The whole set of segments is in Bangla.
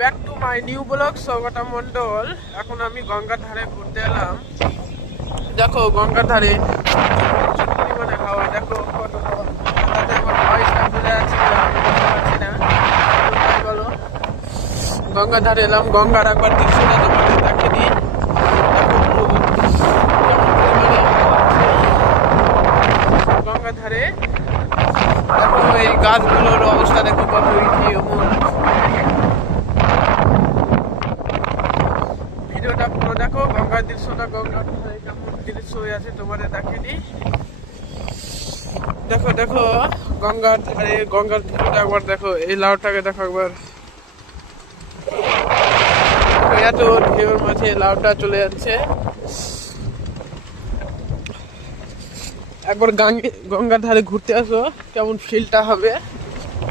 Back to my new blog Saugata Mondal. এখন আমি গঙ্গার ধারে ঘুরতে এলাম। দেখো গঙ্গার ধারে প্রচুর পরিমাণে হাওয়া, দেখো কত হাওয়া। তাতে আমার ভয়েসটা বোঝা যাচ্ছে না, আমি বুঝতে পারছি না। তাই বলো, গঙ্গার ধারে এলাম, গঙ্গার একবার দৃশ্যটা তোমাদের দেখে দিই। গঙ্গার ধারে দেখো এই গাছগুলোর অবস্থা দেখো কত ভিডিওটা পুরো দেখো। গঙ্গার দৃশ্যটা, গঙ্গার ধারে কেমন দৃশ্য হয়ে আছে তোমাদের দেখেনি। দেখো দেখো গঙ্গার ধারে, গঙ্গার ঢেউটা একবার দেখো, এই লাউটাকে দেখো একবার, এত ঢেউর মাঝে লাউটা চলে যাচ্ছে। একবার গঙ্গার ধারে ঘুরতে আসো, কেমন ফিলটা হবে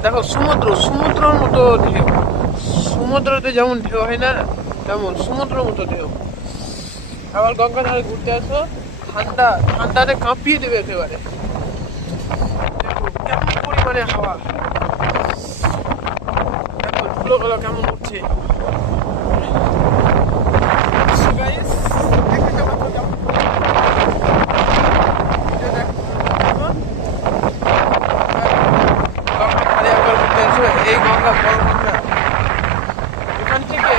দেখো। সমুদ্রের মতো ঢেউ, সমুদ্রতে যেমন ঢেউ হয় না, তেমন সমুদ্রের মতো ঢেউ। আবার গঙ্গার ধারে ঘুরতে আসো, ঠান্ডাতে কাঁপিয়ে দেবে একেবারে। দেখো কেমন পরিমাণে হাওয়া, দেখো ধুলোগুলো কেমন উঠছে। এই গঙ্গা বড় গঙ্গা, এখান থেকে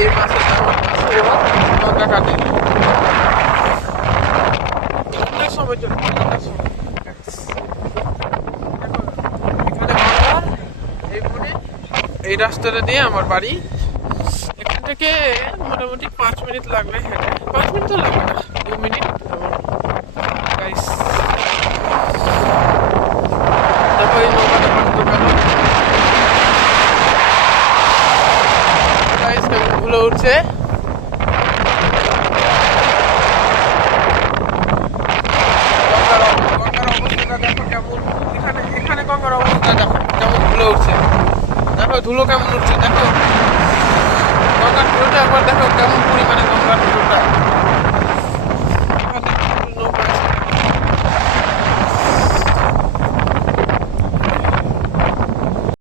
এই মাসে গঙ্গা কাটে ঠান্ডার সময় জন্য, ঠান্ডার সময়। এখানে গঙ্গা, এই রাস্তাটা দিয়ে আমার বাড়ি। এখান থেকে মোটামুটি 5 মিনিট লাগবে হেঁটে, 5 মিনিট তো লাগবে না, 2 মিনিট। দেখো এই নৌকাটা ধুলো উঠছে। গঙ্গার অবস্থাটা দেখো কেমন, এখানে গঙ্গার অবস্থাটা দেখো কেমন ধুলো উঠছে, দেখো ধুলো কেমন উঠছে।